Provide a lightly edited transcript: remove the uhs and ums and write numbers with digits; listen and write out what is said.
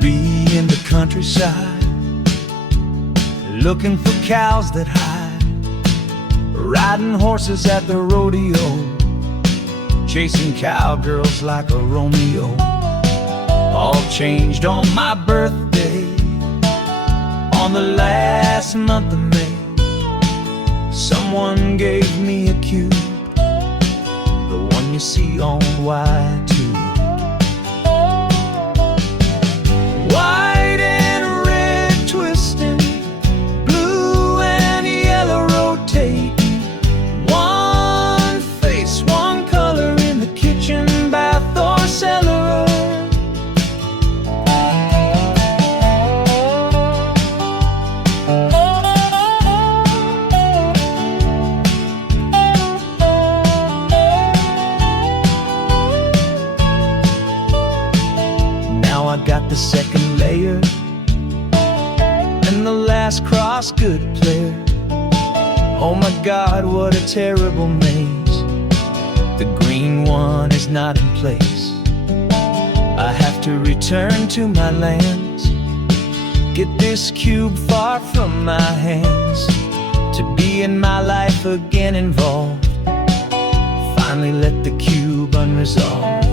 be in the countryside, looking for cows that hide, riding horses at the rodeo, chasing cowgirls like a Romeo. All changed on my birthday, on the last month of May. Someone gave me a cube, the one you see on Y2. White and red twisting, blue and yellow rotating, one face, one color in the kitchen, bath or cellar. Now I got the second layer and the last cross good player. Oh my God, what a terrible maze. The green one is not in place. I have to return to my lands, get this cube far from my hands, to be in my life again involved. Finally let the cube unresolved.